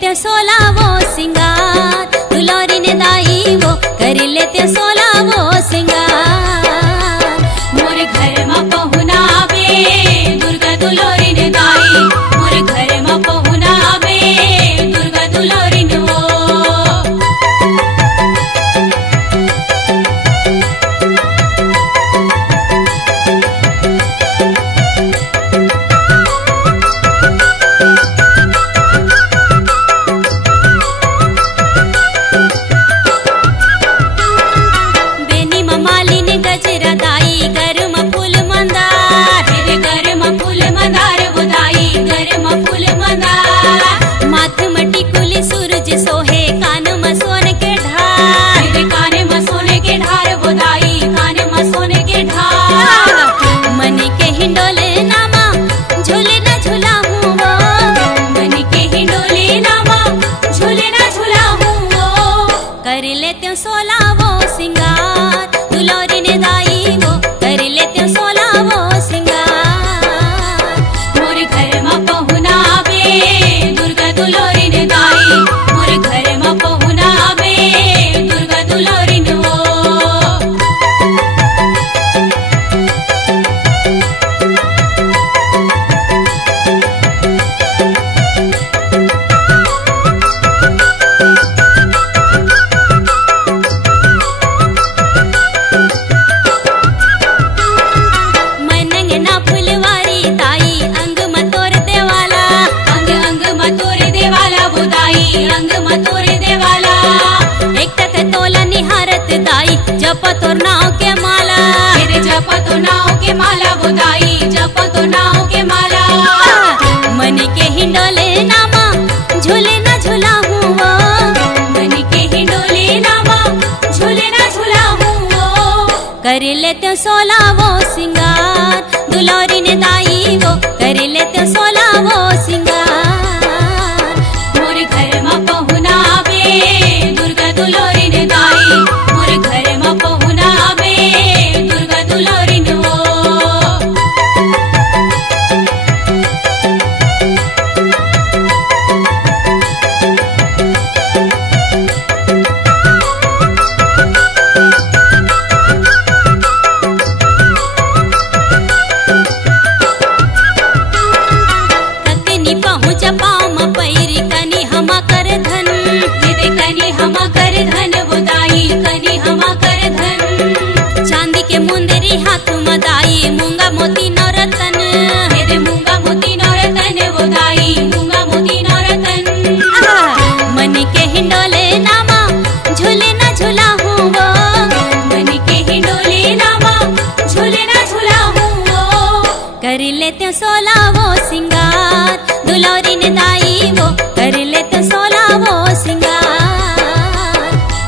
लेते सोलावो सिंगार, दुलारी ने दाई वो कर लेते सोलावो सिंगार। मोरे घर में पहुना आवे दुर्गा दुलारी ने दाई, मोरे घर में पहुना आवे दुर्गा दुलारी ने वो। जपतो नाव के माला, जपतो नाव के माला बुदाई, जपतो नाव के माला। मन के हिंडोले नामा झूले ना झूला हूँ वो, मन के हिंडोले नामा झूले ना झूला हूँ वो। कर लेते सोलावो सिंगार, दुलारी ने दाई वो कर लेते सोलावो सिंगार। मोरे घर में पहुना आवे दुर्गा दुलारी ने दाई, मोरे घर में पहुना आवे दुर्गा दुलारी ने वो। कनी पहुँच पाँव में पैरी कनी हमा कर धन, कनी हमा कर धन बुदाई, कनी हमा कर धन। चांदी के मुंदरी हाथ में दाई, मूंगा मोती नौरतन, मेरे मूंगा मोती नौरतन बुदाई, मूंगा मोती नौरतन। मन के हिंडोले नामा झूले ना झूला हूँ वो, मन के हिंडोले नामा झूले ना झूला हूँ वो। कर लेते सोलावो सिंगार, दुलारी ने दाई वो कर लेते सोलावो सिंगार।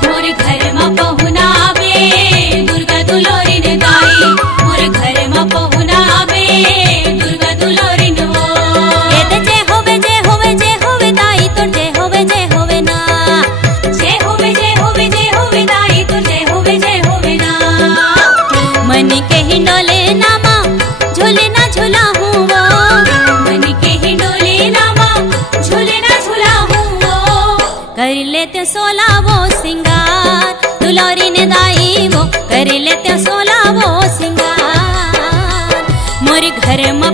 मोरे घर में पहुना आवे दुर्गा दुलारी ने दाई, मोरे घर में पहुना आवे दुर्गा दुलारी ने वो। जय होवे जय होवे जय होवे दाई तो जय होवे ना, जय होवे जय होवे जय होवे दाई तो जय होवे ना। मन के हिंडोले नामा झूले ना झूला हूँ वो, मन के हिंडोले नामा झूले ना झूला हूँ वो। कर लेते सोलावो सिंगार, दुलारी ने दाई वो कर लेते सोलावो सिंगार। मोरे घर में